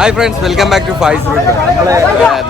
Hi friends, welcome back to ഫൈസ്റൂട്ട്. നമ്മളെ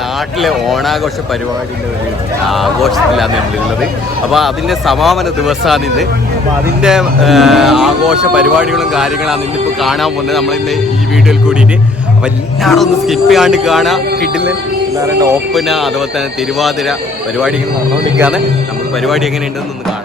നാട്ടിലെ ഓണാഘോഷ പരിപാടിയുടെ ഒരു ആഘോഷത്തിലാണ് നമ്മളുള്ളത്. അപ്പോൾ അതിൻ്റെ സമാപന ദിവസമാണ് ഇന്ന്. അപ്പോൾ അതിൻ്റെ ആഘോഷ പരിപാടികളും കാര്യങ്ങളാണ് ഇന്നിപ്പോൾ കാണാൻ പോകുന്നത് നമ്മളിന്ന് ഈ വീഡിയോയിൽ കൂടിയിട്ട്. അപ്പോൾ എല്ലാവരും ഒന്ന് സ്കിപ്പ് ചെയ്യാണ്ട് കാണാം. കിട്ടില്ല എന്താ പറയുക, ഓപ്പന അതുപോലെ തന്നെ തിരുവാതിര പരിപാടികൾ നടന്നുകൊണ്ടിരിക്കുകയാണ്. നമ്മൾ പരിപാടി എങ്ങനെയുണ്ടെന്നൊന്ന് കാണാം.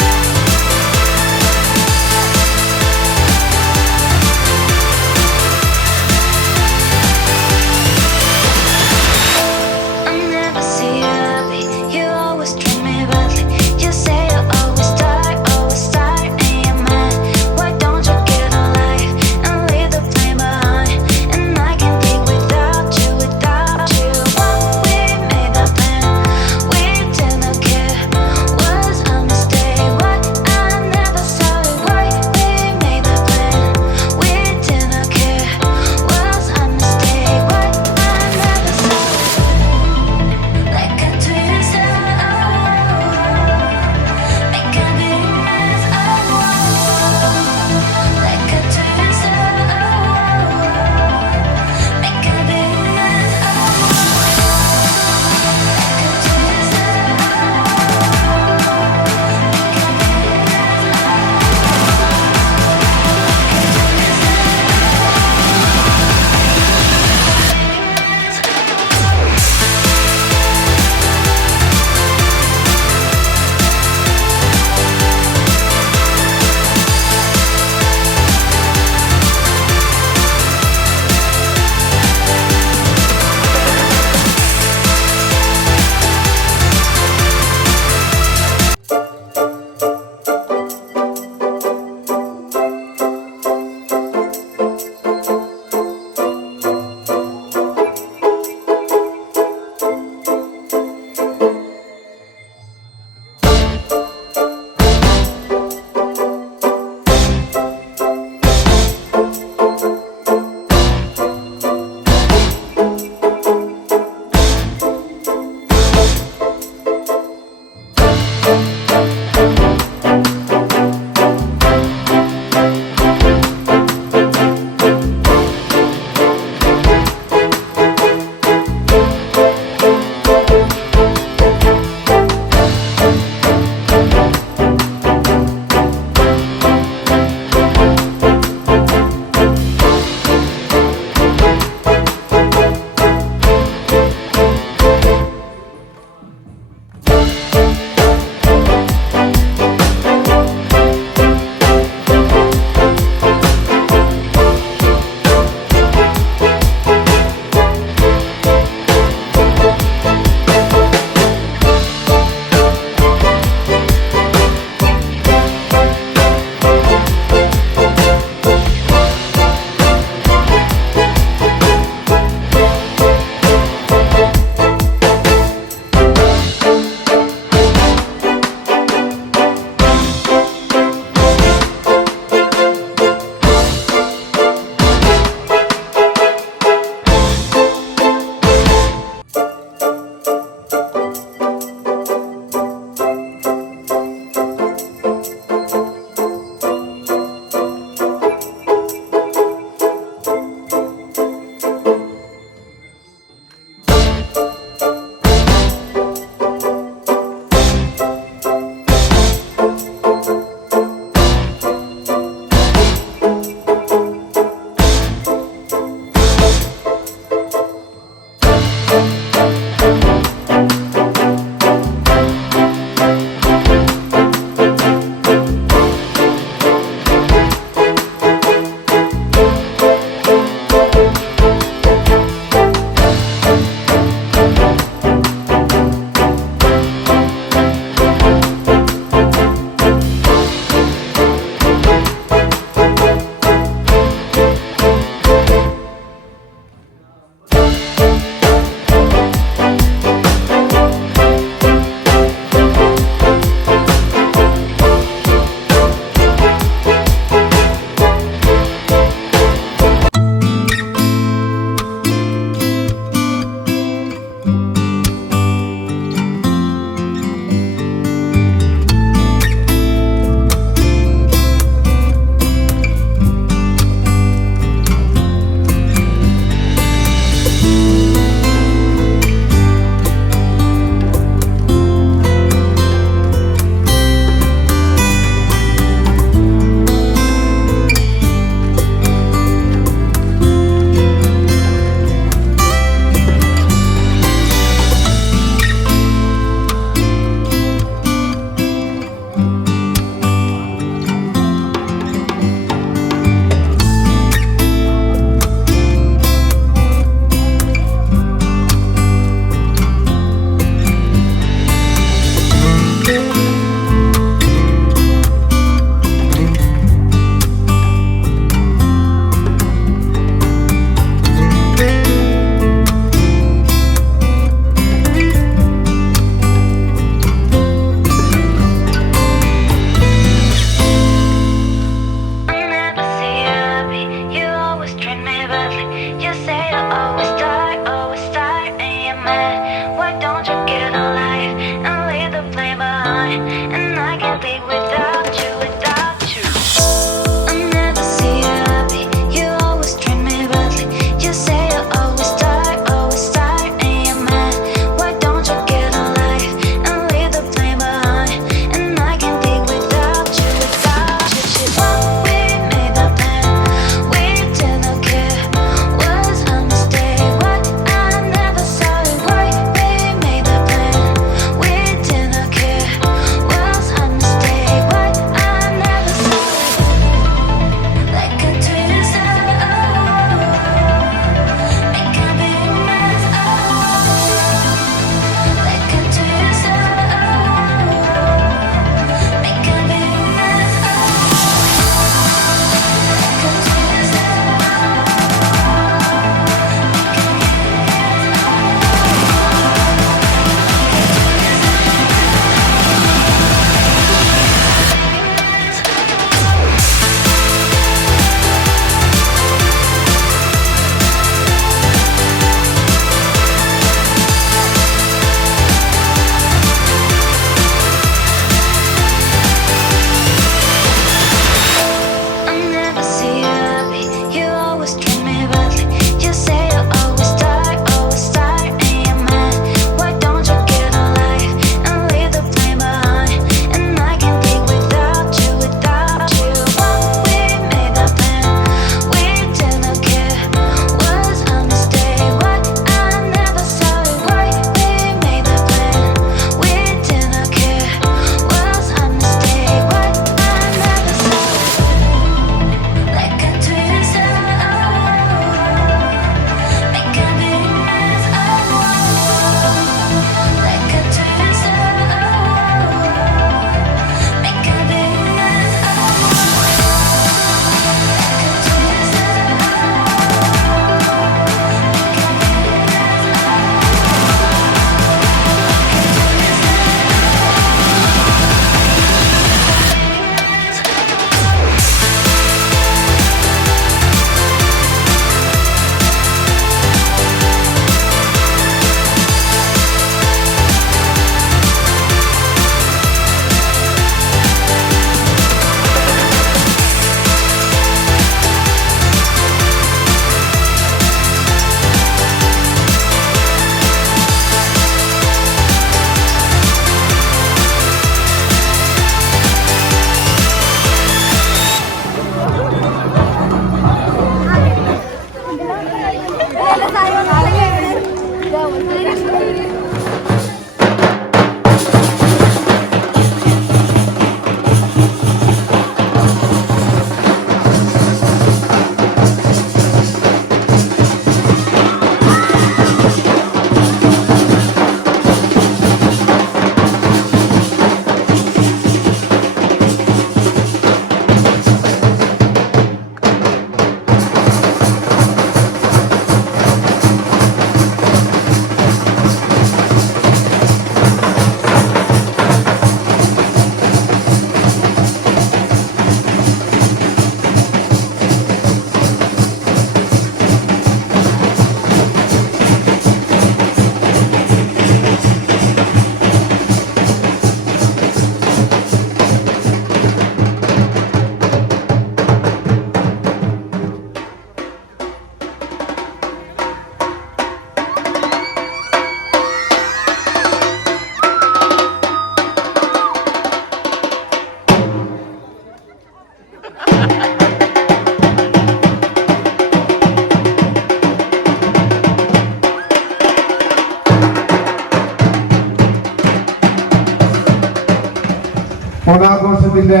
ഓണാഘോഷത്തിന്റെ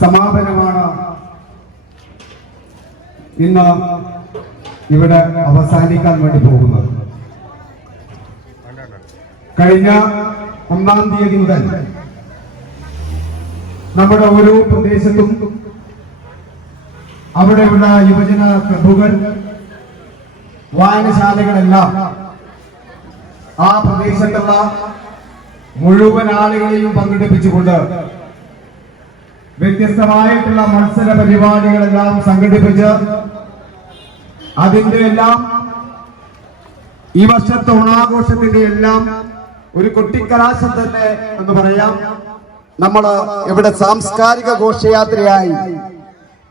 സമാപനമാണ് ഇന്ന് ഇവിടെ അവസാനിക്കാൻ വേണ്ടി പോകുന്നത്. കഴിഞ്ഞ 1-ാം തീയതി മുതൽ നമ്മുടെ ഓരോ പ്രദേശത്തും അവിടെയുള്ള യുവജന ക്ലബുകൾ, വായനശാലകളെല്ലാം ആ പ്രദേശത്തുള്ള മുഴുവൻ ആളുകളെയും പങ്കെടുപ്പിച്ചുകൊണ്ട് വ്യത്യസ്തമായിട്ടുള്ള മത്സര പരിപാടികളെല്ലാം സംഘടിപ്പിച്ച് അതിന്റെ എല്ലാം ഈ വർഷത്തെ ഓണാഘോഷത്തിന്റെ എല്ലാം ഒരു കൊട്ടിക്കലാശം തന്നെ എന്ന് പറയാം. നമ്മൾ ഇവിടെ സാംസ്കാരിക ഘോഷയാത്രയായി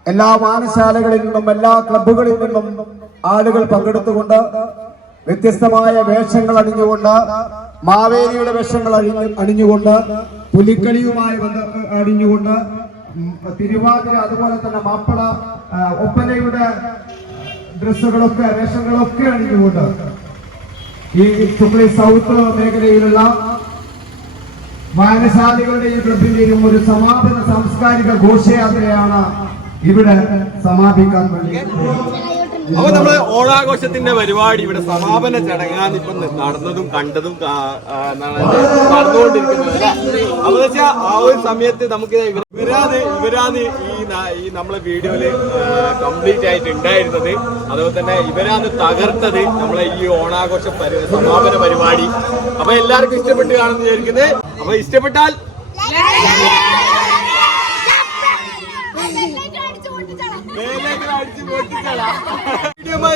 എല്ലാ വായനശാലകളിൽ നിന്നും എല്ലാ ക്ലബുകളിൽ നിന്നും ആളുകൾ പങ്കെടുത്തുകൊണ്ട് വ്യത്യസ്തമായ വേഷങ്ങൾ അണിഞ്ഞുകൊണ്ട്, മാവേലിയുടെ വേഷങ്ങൾ അണിഞ്ഞുകൊണ്ട്, പുലിക്കളിയുമായി അണിഞ്ഞുകൊണ്ട്, തിരുവാതിര അതുപോലെ തന്നെ മാപ്പിള ഒപ്പനയുടെ ഡ്രസ്സുകളൊക്കെ വേഷങ്ങളൊക്കെ അണിഞ്ഞുകൊണ്ട് ഈ ചുക്ലി സൗത്ത് മേഖലയിലുള്ള വായനശാലകളുടെയും ക്ലബിന്റെയും ഒരു സമാപന സാംസ്കാരിക ഘോഷയാത്രയാണ് ഇവിടെ സമാപിക്കാൻ വേണ്ടി. അപ്പൊ നമ്മള് ഓണാഘോഷത്തിന്റെ പരിപാടി ഇവിടെ സമാപന ചടങ്ങാൻ ഇപ്പൊ നടന്നതും കണ്ടതും നടന്നുകൊണ്ടിരിക്കുന്നത്. അപ്പൊ വെച്ചാൽ ആ ഒരു സമയത്ത് നമുക്ക് ഇവരാണ് ഈ നമ്മളെ വീഡിയോയില് കംപ്ലീറ്റ് ആയിട്ട് ഉണ്ടായിരുന്നത്. അതുപോലെ തന്നെ ഇവരാണ് തകർത്തത് നമ്മളെ ഈ ഓണാഘോഷ സമാപന പരിപാടി. അപ്പൊ എല്ലാവർക്കും ഇഷ്ടപ്പെട്ട് കാണുമെന്ന് വിചാരിക്കുന്നത്. അപ്പൊ ഇഷ്ടപ്പെട്ടാൽ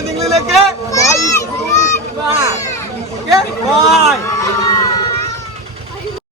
നിങ്ങളിലേക്ക്